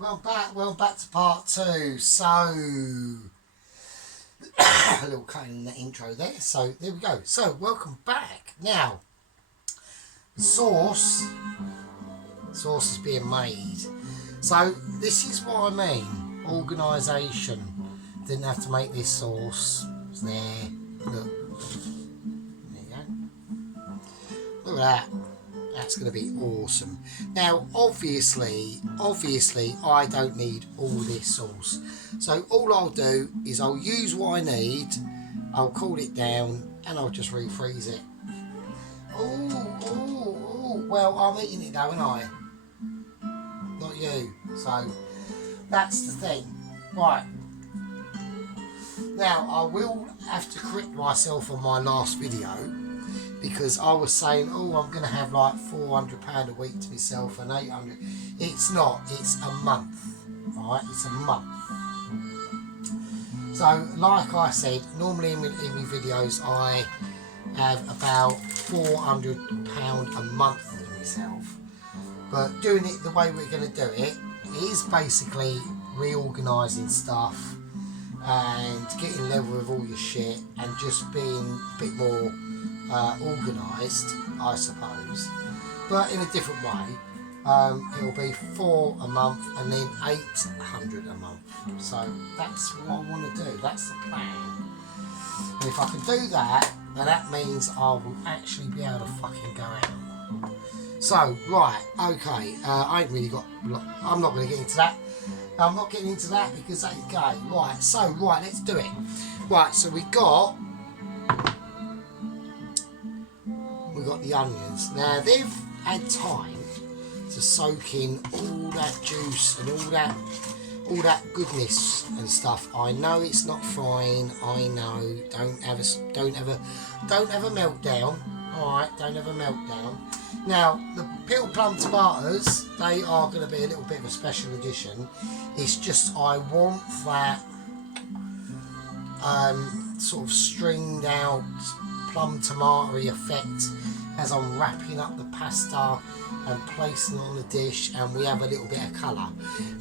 Well back to part 2. So a little cutting in the intro there. So there we go. So welcome back. Now sauce is being made. So this is what I mean. Organisation. Didn't have to make this sauce. It's there. Look. There you go. Look at that. That's going to be awesome. Now, obviously, I don't need all this sauce. So all I'll do is I'll use what I need, I'll cool it down, and I'll just refreeze it. Oh, well, I'm eating it though, aren't I? Not you. So, that's the thing. Right. Now, I will have to correct myself on my last video, because I was saying, oh, I'm going to have like £400 a week to myself and 800. It's not. It's a month, right? It's a month. So, like I said, normally in my videos I have about £400 a month for myself. But doing it the way we're going to do it is basically reorganising stuff and getting level with all your shit and just being a bit more organised, I suppose, but in a different way. It'll be 4 a month and then 800 a month. So that's what I want to do. That's the plan. And if I can do that, then that means I will actually be able to fucking go out. So right, okay. I ain't really got. I'm not going to get into that. I'm not getting into that because okay. Right. So right, let's do it. Right. So we got the onions. Now they've had time to soak in all that juice and all that goodness and stuff. I know it's not frying. I know. Don't have a meltdown. All right, don't have a meltdown. Now the peeled plum tomatoes, they are going to be a little bit of a special edition. It's just I want that sort of stringed out plum tomatoey effect as I'm wrapping up the pasta and placing it on the dish, and we have a little bit of colour.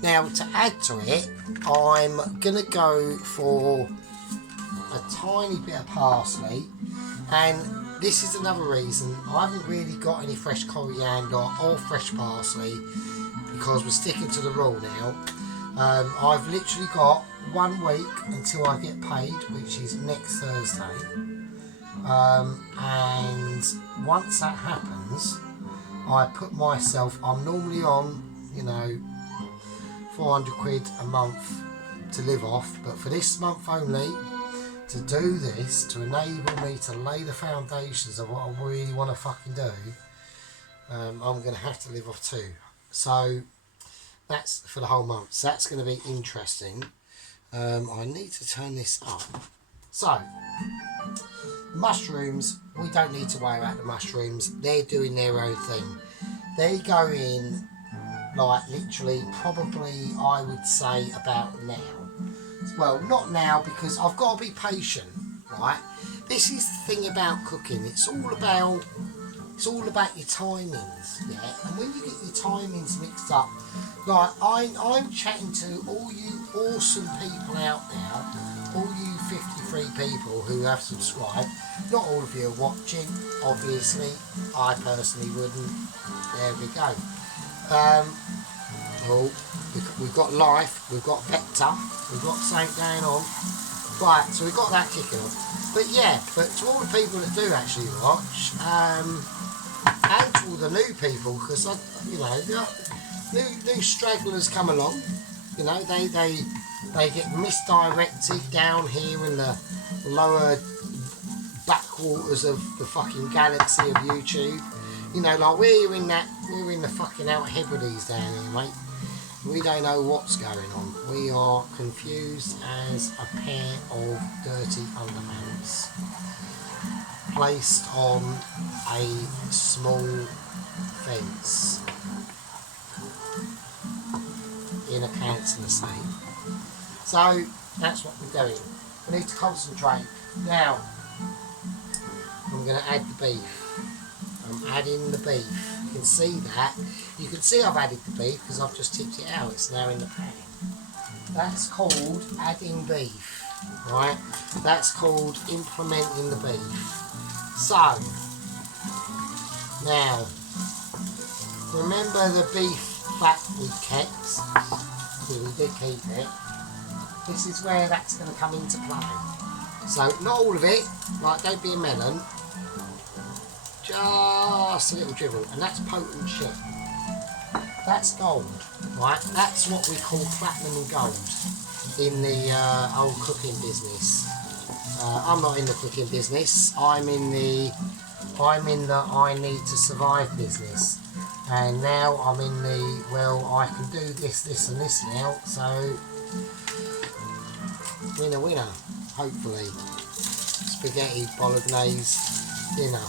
Now to add to it, I'm going to go for a tiny bit of parsley, and this is another reason I haven't really got any fresh coriander or fresh parsley because we're sticking to the rule now. I've literally got 1 week until I get paid, which is next Thursday. And once that happens, I put myself, I'm normally on, 400 quid a month to live off, but for this month only, to do this, to enable me to lay the foundations of what I really want to fucking do, I'm going to have to live off too. So that's for the whole month. So that's going to be interesting. I need to turn this up. So mushrooms, we don't need to worry about the mushrooms. They're doing their own thing. They go in like literally probably I would say about now. Well, not now because I've got to be patient, right? This is the thing about cooking. It's all about your timings, yeah. And when you get your timings mixed up, like I'm chatting to all you awesome people out there, all you 53 people who have subscribed. Not all of you are watching, obviously. I personally wouldn't. There we go. Oh, we've got life, we've got vector, we've got something going on. Right, so we've got that kicking off. But yeah, but to all the people that do actually watch, and to all the new people, because new stragglers come along. They get misdirected down here in the lower backwaters of the fucking galaxy of YouTube. Like we're in the fucking Outer Hebrides down here, mate. We don't know what's going on. We are confused as a pair of dirty underpants placed on a small fence in a cancer estate. So that's what we're doing. We need to concentrate. Now I'm going to add the beef. I'm adding the beef. You can see that. You can see I've added the beef because I've just tipped it out. It's now in the pan. That's called adding beef, right? That's called implementing the beef. So, now, remember the beef fat we kept? Yeah, we did keep it. This is where that's going to come into play. So, not all of it, like don't be a melon, just a little dribble, and that's potent shit. That's gold, right? That's what we call platinum and gold in the old cooking business. I'm not in the cooking business. I'm in the I need to survive business. And now I'm in the, well, I can do this, this and this now. So, winner, winner, hopefully. Spaghetti bolognese dinner.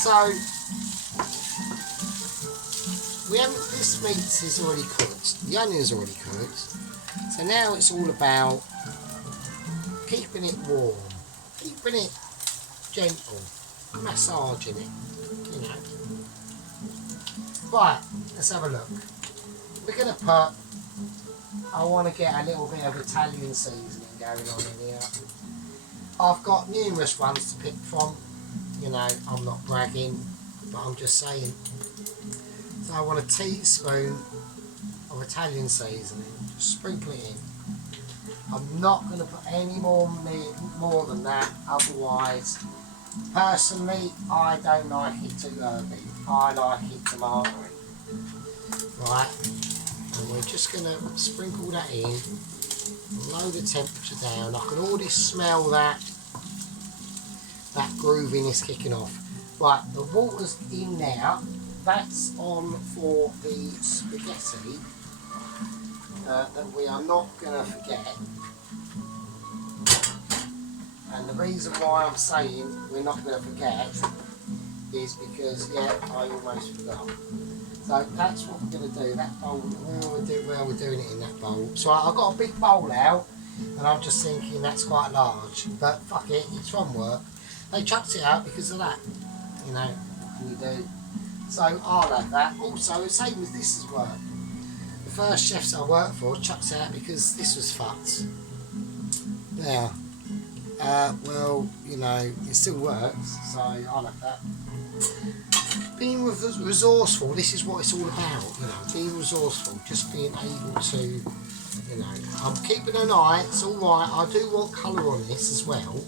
So, this meat is already cooked. The onion's already cooked. So now it's all about keeping it warm, keeping it gentle, massaging it, you know. Right, let's have a look. We're going to put, I want to get a little bit of Italian seasoning going on in here. I've got numerous ones to pick from, you know, I'm not bragging, but I'm just saying. So I want a teaspoon of Italian seasoning, just sprinkle it in. I'm not going to put any more than that, otherwise, personally, I don't like it too herby. I like it tomatoey. Right, and we're just going to sprinkle that in, lower the temperature down. I can already smell that grooviness kicking off. Right, the water's in now. That's on for the spaghetti that we are not going to forget. And the reason why I'm saying we're not going to forget is because, yeah, I almost forgot. So that's what we're going to do. That bowl, we're doing it in that bowl. So I've got a big bowl out, and I'm just thinking that's quite large. But fuck it, it's from work. They chucked it out because of that. You know, we do. So I'll have that. Also, the same as this as work. The first chefs I worked for chucked it out because this was fucked. Now, well, you know, it still works, so I'll have that. Being resourceful, this is what it's all about, you know, being resourceful, just being able to, you know, I'm keeping an eye, it's alright, I do want colour on this as well,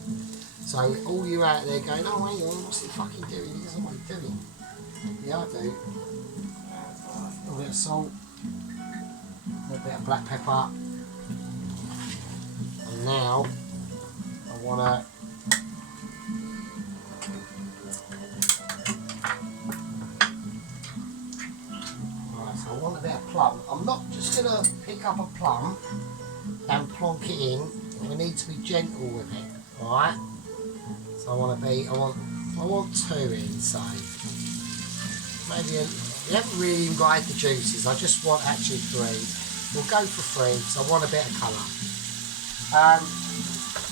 so all you out there going, oh hang on, what's he fucking doing, he doesn't know what he's doing. Yeah, I do. A little bit of salt, a little bit of black pepper, and now I want to I want a bit of plum. I'm not just going to pick up a plum and plonk it in. We need to be gentle with it, alright? So I want two in, so maybe we haven't really even got the juices. I just want actually 3. We'll go for 3 because I want a bit of colour.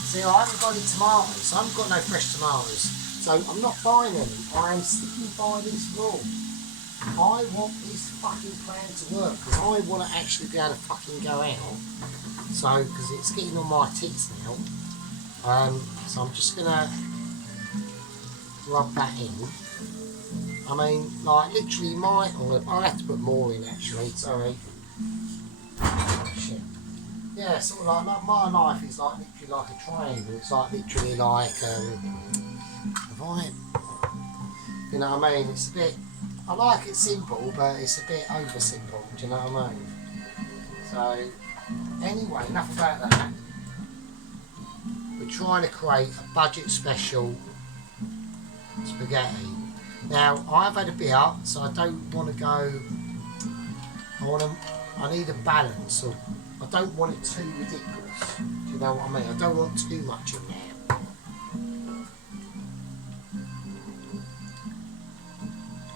See, I haven't got any tomatoes, so I haven't got no fresh tomatoes. So I'm not buying any. I am sticking by this rule. I want this fucking plan to work because I want to actually be able to fucking go out. So, because it's getting on my tits now. So I'm just gonna rub that in. I mean, like literally I'll have to put more in actually. Sorry. Oh, shit. Yeah, sort of like my knife is like literally like a triangle. It's like literally like you know what I mean? It's a bit. I like it simple, but it's a bit over simple. Do you know what I mean? So anyway, enough about that. We're trying to create a budget special spaghetti. Now I've had a beer, so I don't want to go. I need a balance. So I don't want it too ridiculous. Do you know what I mean? I don't want too much in there.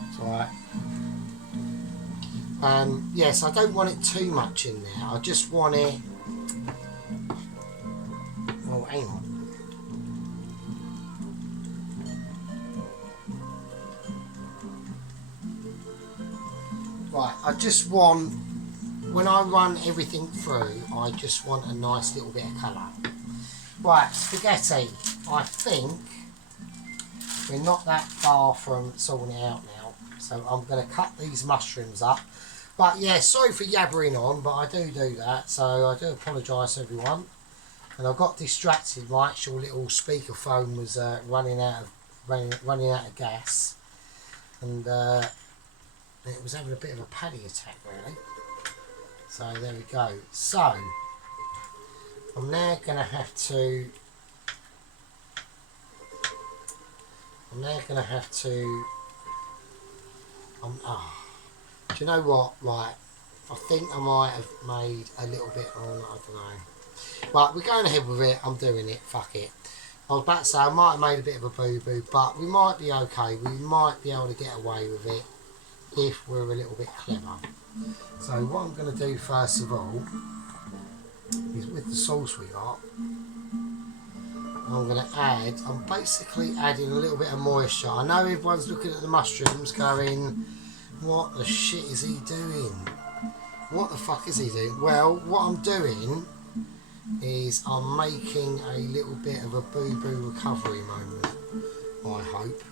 It's alright. Yes, I don't want it too much in there. I just want it. Oh, hang on. Right, I just want, when I run everything through, I just want a nice little bit of colour. Right, spaghetti. I think we're not that far from sorting it out now. So I'm going to cut these mushrooms up. But yeah, sorry for yabbering on, but I do that. So I do apologise everyone. And I got distracted. My actual little speakerphone was running out of gas. And it was having a bit of a paddy attack really. So there we go. So I'm now going to have to do you know what, right, I think I might have made a little bit on, I don't know. Right, we're going ahead with it, I'm doing it, fuck it. I was about to say I might have made a bit of a boo-boo, but we might be okay, we might be able to get away with it if we're a little bit clever. So what I'm going to do first of all is with the sauce we got, I'm going to add, I'm basically adding a little bit of moisture. I know everyone's looking at the mushrooms going, what the shit is he doing? What the fuck is he doing? Well, what I'm doing is I'm making a little bit of a boo-boo recovery moment, I hope.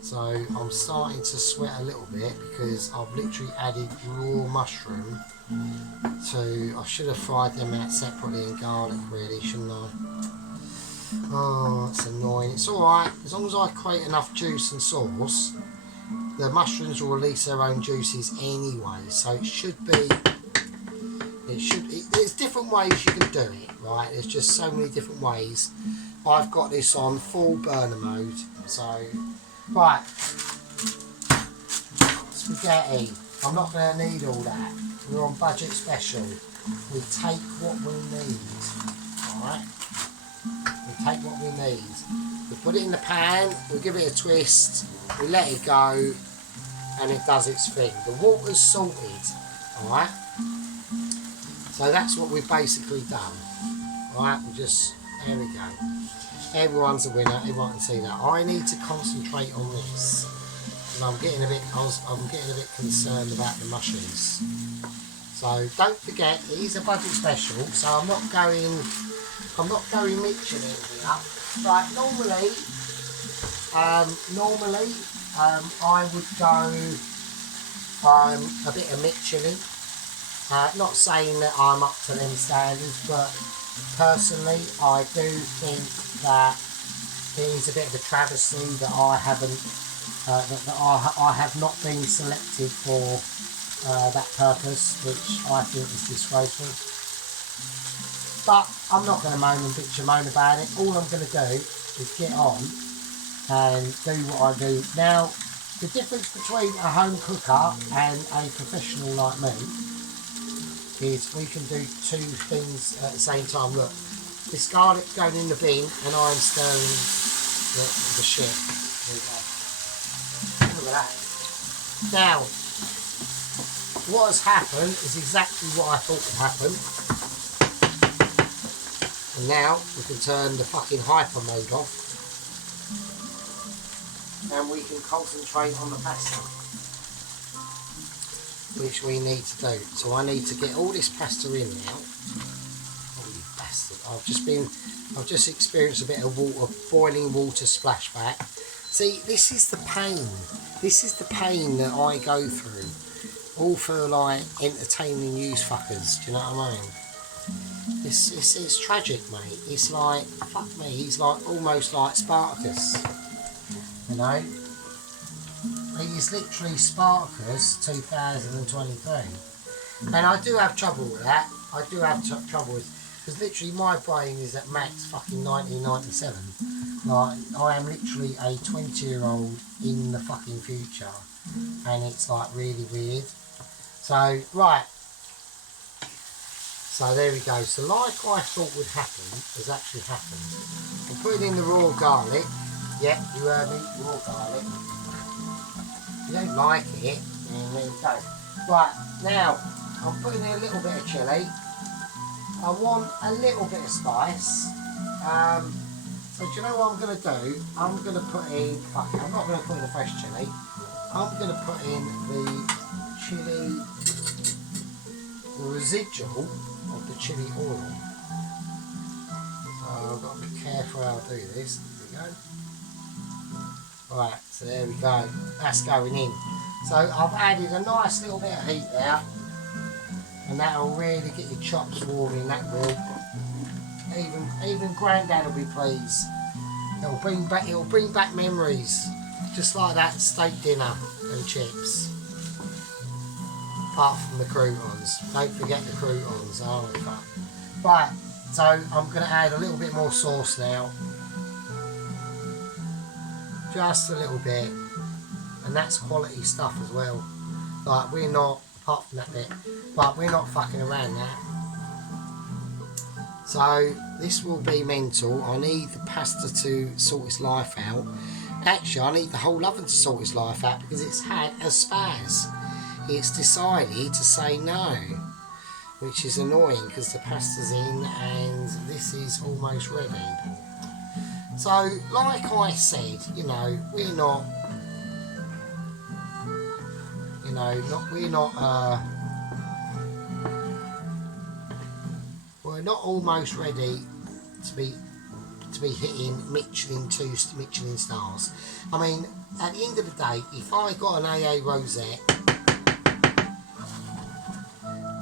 So I'm starting to sweat a little bit because I've literally added raw mushroom to, I should have fried them out separately in garlic really, shouldn't I? Oh, that's annoying. It's alright, as long as I create enough juice and sauce, the mushrooms will release their own juices anyway, so it should be, there's different ways you can do it, right? There's just so many different ways. I've got this on full burner mode, so, right, spaghetti, I'm not going to need all that, we're on budget special, we take what we need, alright? We take what we need, we put it in the pan, we give it a twist, we let it go, and it does its thing. The water's salted, alright? So that's what we've basically done. Alright, we just, there we go. Everyone's a winner, everyone can see that. I need to concentrate on this. And I'm getting a bit concerned about the mushrooms. So don't forget, it is a budget special, so I'm not going Michelin here. Right, normally I would go a bit of Michelin. Not saying that I'm up to them standards, but personally I do think that it is a bit of a travesty that I haven't, I have not been selected for that purpose, which I think is disgraceful. But I'm not going to moan and bitch and moan about it. All I'm going to do is get on and do what I do. Now, the difference between a home cooker and a professional like me is we can do two things at the same time. Look, this garlic going in the bin and I'm stirring the shit. Look at that. Now, what has happened is exactly what I thought would happen. And now we can turn the fucking hyper mode off and we can concentrate on the pasta, which we need to do. So I need to get all this pasta in now. Oh you bastard. I've just experienced a bit of boiling water splashback. See, this is the pain. This is the pain that I go through. All for like entertaining news fuckers, do you know what I mean? It's tragic, mate. It's like, fuck me, he's like almost like Spartacus. You know? He's literally Spartacus 2023. And I do have trouble with that. I do have trouble with, because literally my brain is at max fucking 1997. Like, I am literally a 20-year-old in the fucking future. And it's like really weird. So, right. So there we go. So like I thought would happen, has actually happened. I'm putting in the raw garlic. Yeah, you heard me, raw garlic. If you don't like it, then there we go. Right, now, I'm putting in a little bit of chilli. I want a little bit of spice. So do you know what I'm going to do? I'm going to put in, fuck it, I'm not going to put in the fresh chilli. I'm going to put in the chili, the residual of the chili oil. So I've got to be careful how I do this. There we go. Right, so there we go. That's going in. So I've added a nice little bit of heat there, and that'll really get your chops warming. That will. Even Grandad will be pleased. It'll bring back memories, just like that steak dinner and chips. Apart from the croutons, don't forget the croutons. Oh my god! Right, so I'm going to add a little bit more sauce now, just a little bit, and that's quality stuff as well. Like we're not, apart from that bit, but we're not fucking around that. So this will be mental. I need the pasta to sort its life out. Actually, I need the whole oven to sort its life out because it's had a spaz. It's decided to say no, which is annoying because the pasta's in and this is almost ready. So, like I said, you know, we're not almost ready to be hitting Michelin stars. I mean, at the end of the day, if I got an AA rosette,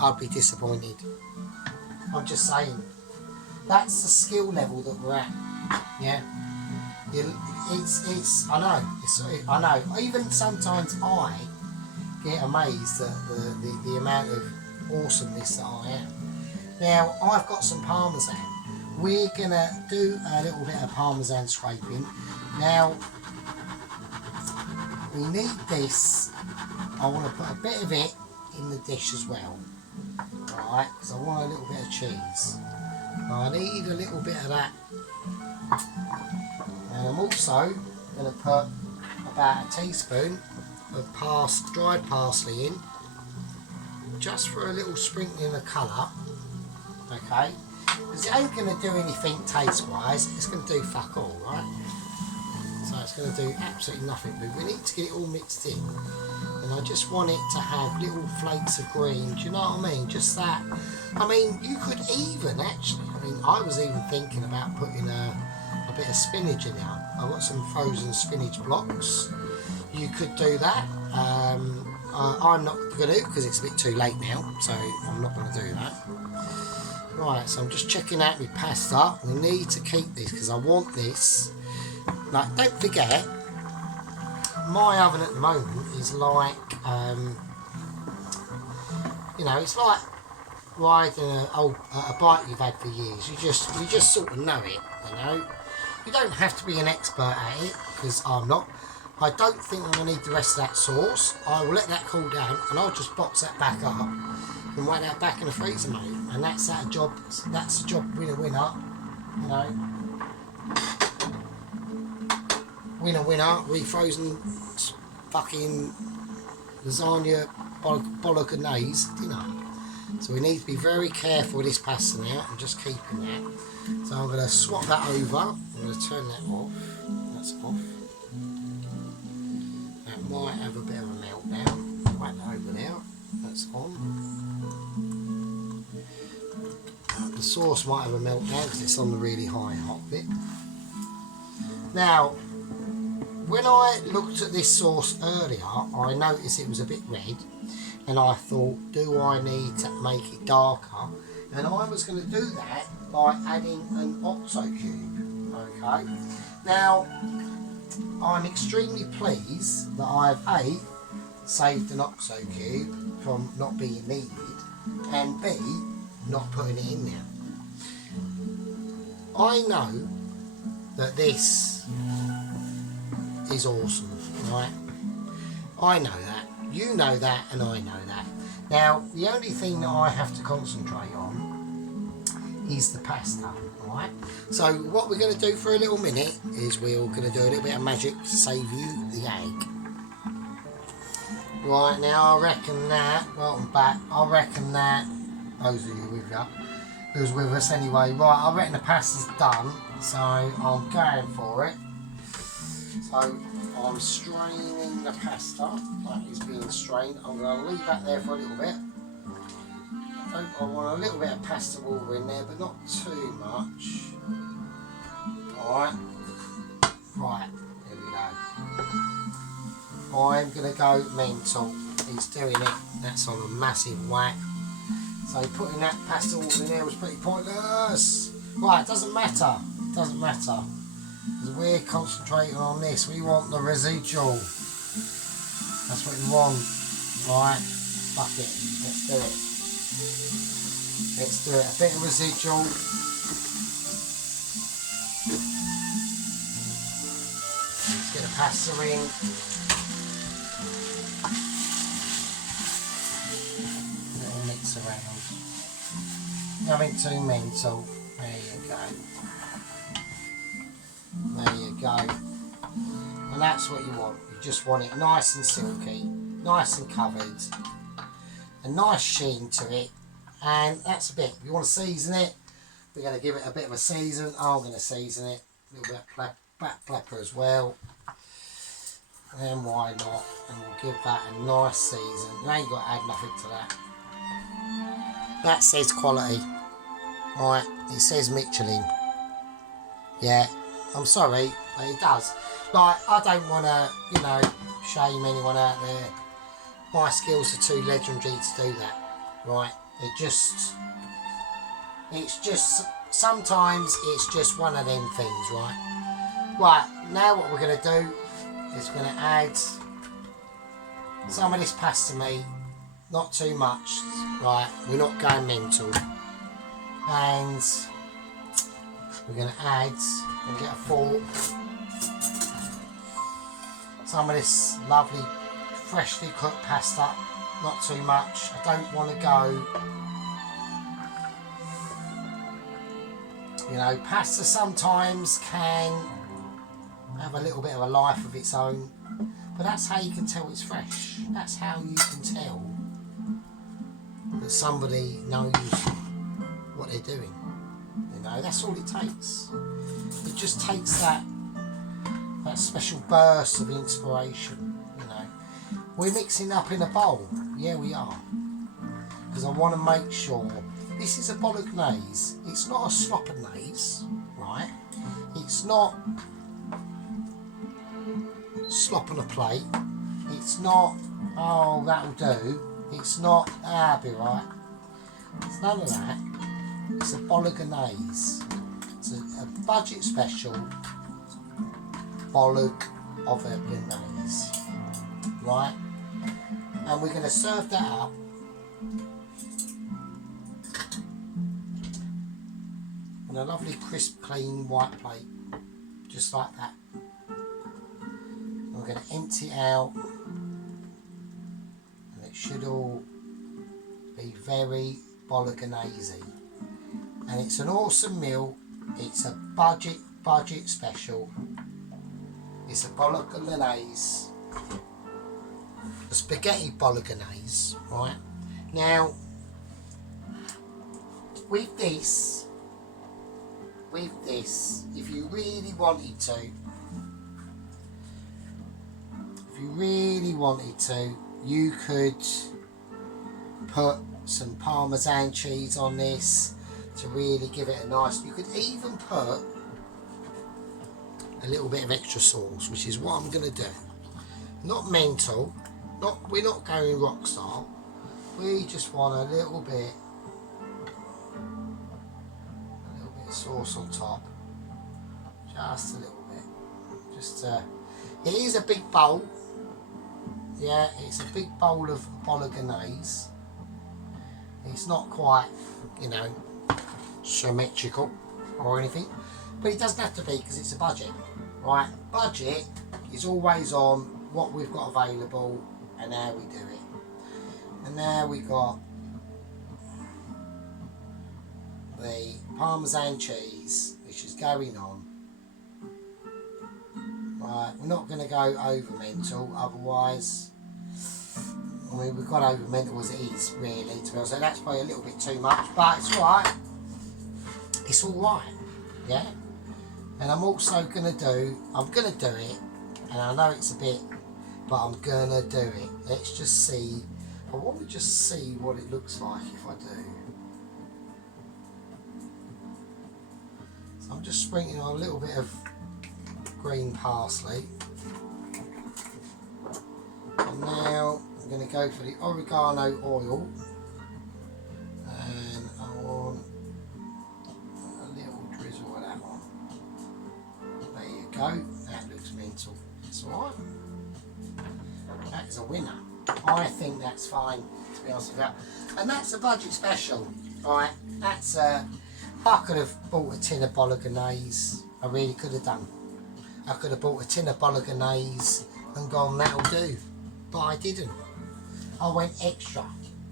I'd be disappointed. I'm just saying, that's the skill level that we're at. Yeah, I know. Even sometimes I get amazed at the amount of awesomeness that I am. Now, I've got some Parmesan. We're going to do a little bit of Parmesan scraping. Now, we need this. I want to put a bit of it in the dish as well. Right, because I want a little bit of cheese. I need a little bit of that. And I'm also going to put about a teaspoon of dried parsley in, just for a little sprinkling of colour. Okay, because it ain't going to do anything taste wise, it's going to do fuck all, right? So it's going to do absolutely nothing, but we need to get it all mixed in, and I just want it to have little flakes of green, do you know what I mean? Just that. I mean, you could even actually, I was even thinking about putting a bit of spinach in there. I've got some frozen spinach blocks. You could do that. I'm not going to, because it's a bit too late now, so I'm not going to do that. Right, so I'm just checking out my pasta. We need to keep this because I want this. Like, don't forget, my oven at the moment is like, it's like riding a bike you've had for years. You just sort of know it, you know. You don't have to be an expert at it, because I'm not. I don't think I'm going to need the rest of that sauce. I will let that cool down, and I'll just box that back up and whack that back in the freezer, mate. And that's that job. That's the job, winner, you know. Winner, refrozen fucking lasagna bolognese dinner. So we need to be very careful with this pasta now and just keeping that. So I'm going to swap that over. I'm going to turn that off. That's off. That might have a bit of a meltdown. Whack that over now. That's on. The sauce might have a meltdown because it's on the really high hot bit. Now, when I looked at this sauce earlier, I noticed it was a bit red, and I thought, do I need to make it darker? And I was going to do that by adding an OXO cube. Okay. Now, I'm extremely pleased that I've saved an OXO cube from not being needed, and B, not putting it in there. I know that this is awesome, right? I know that, you know that, and I know that. Now, the only thing that I have to concentrate on is the pasta, right? So what we're going to do for a little minute is we're going to do a little bit of magic to save you the egg. Right, now I reckon that, welcome back, I reckon that, those of you who's with us anyway, right, I reckon the pasta's done, so I'm going for it. So I'm straining the pasta. That is being strained. I'm going to leave that there for a little bit. I want a little bit of pasta water in there, but not too much. Alright. Right, here we go. I'm going to go mental. He's doing it. That's on a massive whack. So putting that pasta water in there was pretty pointless. Right, it doesn't matter. It doesn't matter. Because we're concentrating on this. We want the residual. That's what we want. Right, fuck it. Let's do it. Let's do it. A bit of residual. Let's get the pasta in. Little mix around. Nothing too mental. There you go. There you go. And that's what you want. You just want it nice and silky, nice and covered. A nice sheen to it. And that's a bit. If you want to season it, we're going to give it a bit of a season. I'm going to season it. A little bit of black pepper as well. And why not? And we'll give that a nice season. You ain't got to add nothing to that. That says quality. Right, it says Michelin. Yeah, I'm sorry, but it does. Like, I don't want to, you know, shame anyone out there. My skills are too legendary to do that. Right, it's just, sometimes it's just one of them things, right? Right, now what we're going to do is we're going to add some of this pasta meat, not too much, right? We're not going mental. And we're going to add, we'll get a fork, some of this lovely freshly cooked pasta, not too much. I don't want to go, you know, pasta sometimes can have a little bit of a life of its own, but that's how you can tell it's fresh. That's how you can tell that somebody knows what they're doing. You know, that's all it takes. It just takes that special burst of inspiration. You know, we're mixing up in a bowl. Yeah, we are, because I want to make sure this is a bolognese. It's not a sloppinaise, right? It's not slop on a plate. It's not, oh, that'll do. It's not, I'll be right. It's none of that. It's a bolognese. It's a budget special bolognese, right? And we're going to serve that up on a lovely crisp, clean white plate, just like that. And we're going to empty it out, and it should all be very bolognese. And it's an awesome meal. It's a budget special. It's a bolognese, a spaghetti bolognese, right? Now, with this, if you really wanted to, you could put some Parmesan cheese on this to really give it a nice, you could even put a little bit of extra sauce, which is what I'm going to do. Not mental, we're not going rock style, we just want a little bit of sauce on top, just a little bit, it is a big bowl, yeah, it's a big bowl of bolognese. It's not quite, you know, symmetrical or anything, but it doesn't have to be, because it's a budget, right? Budget is always on what we've got available and how we do it. And now we got the Parmesan cheese, which is going on. Right, we're not going to go over mental, otherwise, I mean, we've got over mental as it is, really, to be honest. So that's probably a little bit too much, but it's alright. It's alright, yeah? And I'm also going to do, it And I know it's a bit, but I'm gonna do it. Let's just see. I want to just see what it looks like if I do. So I'm just sprinkling on a little bit of green parsley. And now I'm going to go for the oregano oil. And I want a little drizzle of that on. There you go. That looks mental. It's alright. That is a winner. I think that's fine, to be honest with you. And that's a budget special. Right, that's I could have bought a tin of bolognese. I really could have done. I could have bought a tin of bolognese and gone, that'll do. But I didn't. I went extra.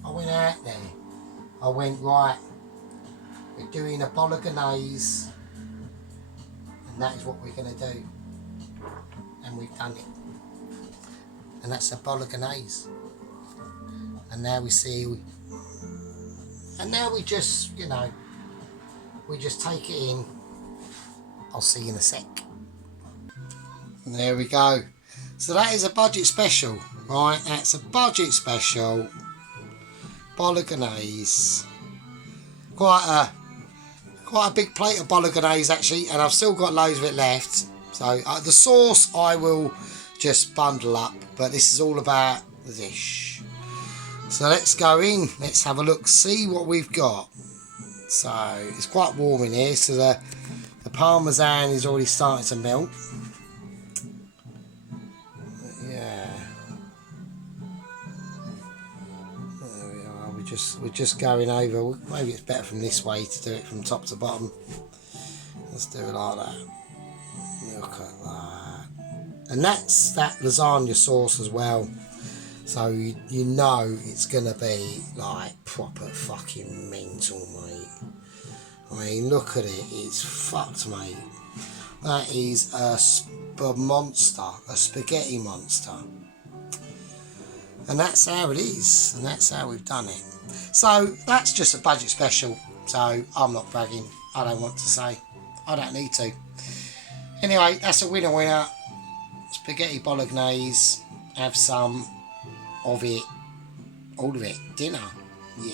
I went out there. I went, right, we're doing a bolognese and that is what we're going to do. And we've done it. And that's a bolognese. And now we see, and now we just, you know, we just take it in. I'll see you in a sec. And there we go. So that is a budget special, right? That's a budget special bolognese. Quite a big plate of bolognese actually, and I've still got loads of it left. So the sauce I will just bundle up, but this is all about the dish. So let's go in, let's have a look, see what we've got. So it's quite warm in here, so the parmesan is already starting to melt. Yeah, there we are. We're just going over. Maybe it's better from this way to do it from top to bottom. Let's do it like that. Look at that. And that's that lasagna sauce as well. So you know it's gonna be like proper fucking mental, mate. I mean, look at it, it's fucked, mate. That is a monster, a spaghetti monster. And that's how it is, and that's how we've done it. So that's just a budget special, so I'm not bragging, I don't want to say, I don't need to. Anyway, that's a winner. Spaghetti bolognese, have some of it, all of it, dinner, yeah.